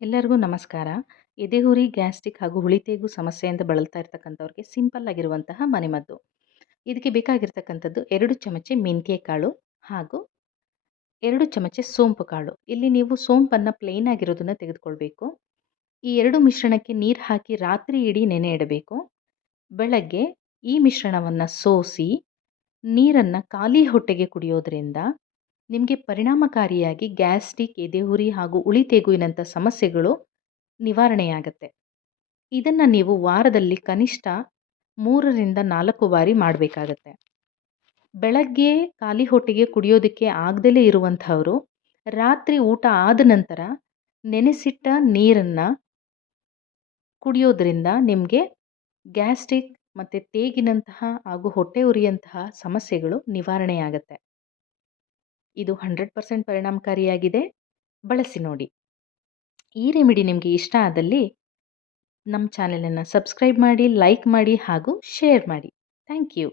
ಎಲ್ಲರಿಗೂ ನಮಸ್ಕಾರ. ಎದೆಹುರಿ, ಗ್ಯಾಸ್ಟ್ರಿಕ್ ಹಾಗೂ ಹುಳಿತೇಗು ಸಮಸ್ಯೆಯಿಂದ ಬಳಲ್ತಾ ಇರ್ತಕ್ಕಂಥವ್ರಿಗೆ ಸಿಂಪಲ್ ಆಗಿರುವಂತಹ ಮನೆಮದ್ದು. ಇದಕ್ಕೆ ಬೇಕಾಗಿರ್ತಕ್ಕಂಥದ್ದು ಎರಡು ಚಮಚೆ ಮೆಂತ್ಯ ಕಾಳು ಹಾಗೂ ಎರಡು ಚಮಚೆ ಸೋಂಪು ಕಾಳು. ಇಲ್ಲಿ ನೀವು ಸೋಂಪನ್ನು ಪ್ಲೇನ್ ಆಗಿರೋದನ್ನು ತೆಗೆದುಕೊಳ್ಬೇಕು. ಈ ಎರಡು ಮಿಶ್ರಣಕ್ಕೆ ನೀರು ಹಾಕಿ ರಾತ್ರಿ ಇಡೀ ನೆನೆ ಇಡಬೇಕು. ಬೆಳಗ್ಗೆ ಈ ಮಿಶ್ರಣವನ್ನು ಸೋಸಿ ನೀರನ್ನು ಖಾಲಿ ಹೊಟ್ಟೆಗೆ ಕುಡಿಯೋದ್ರಿಂದ ನಿಮಗೆ ಪರಿಣಾಮಕಾರಿಯಾಗಿ ಗ್ಯಾಸ್ಟ್ರಿಕ್, ಎದೆಹುರಿ ಹಾಗೂ ಉಳಿತೆಗುವಿನಂಥ ಸಮಸ್ಯೆಗಳು ನಿವಾರಣೆಯಾಗತ್ತೆ. ಇದನ್ನು ನೀವು ವಾರದಲ್ಲಿ ಕನಿಷ್ಠ ಮೂರರಿಂದ ನಾಲ್ಕು ಬಾರಿ ಮಾಡಬೇಕಾಗತ್ತೆ. ಬೆಳಗ್ಗೆ ಖಾಲಿ ಹೊಟ್ಟೆಗೆ ಕುಡಿಯೋದಕ್ಕೆ ಆಗದಲೇ ಇರುವಂಥವರು ರಾತ್ರಿ ಊಟ ಆದ ನಂತರ ನೆನೆಸಿಟ್ಟ ನೀರನ್ನು ಕುಡಿಯೋದ್ರಿಂದ ನಿಮಗೆ ಗ್ಯಾಸ್ಟ್ರಿಕ್ ಮತ್ತು ತೇಗಿನಂತಹ ಹಾಗೂ ಹೊಟ್ಟೆ ಉರಿಯಂತಹ ಸಮಸ್ಯೆಗಳು ನಿವಾರಣೆಯಾಗತ್ತೆ. ಇದು ಹಂಡ್ರೆಡ್ ಪರ್ಸೆಂಟ್ ಪರಿಣಾಮಕಾರಿಯಾಗಿದೆ. ಬಳಸಿ ನೋಡಿ. ಈ ರೆಮಿಡಿ ನಿಮಗೆ ಇಷ್ಟ ಆದಲ್ಲಿ ನಮ್ಮ ಚಾನೆಲನ್ನು ಸಬ್ಸ್ಕ್ರೈಬ್ ಮಾಡಿ, ಲೈಕ್ ಮಾಡಿ ಹಾಗೂ ಶೇರ್ ಮಾಡಿ. Thank you.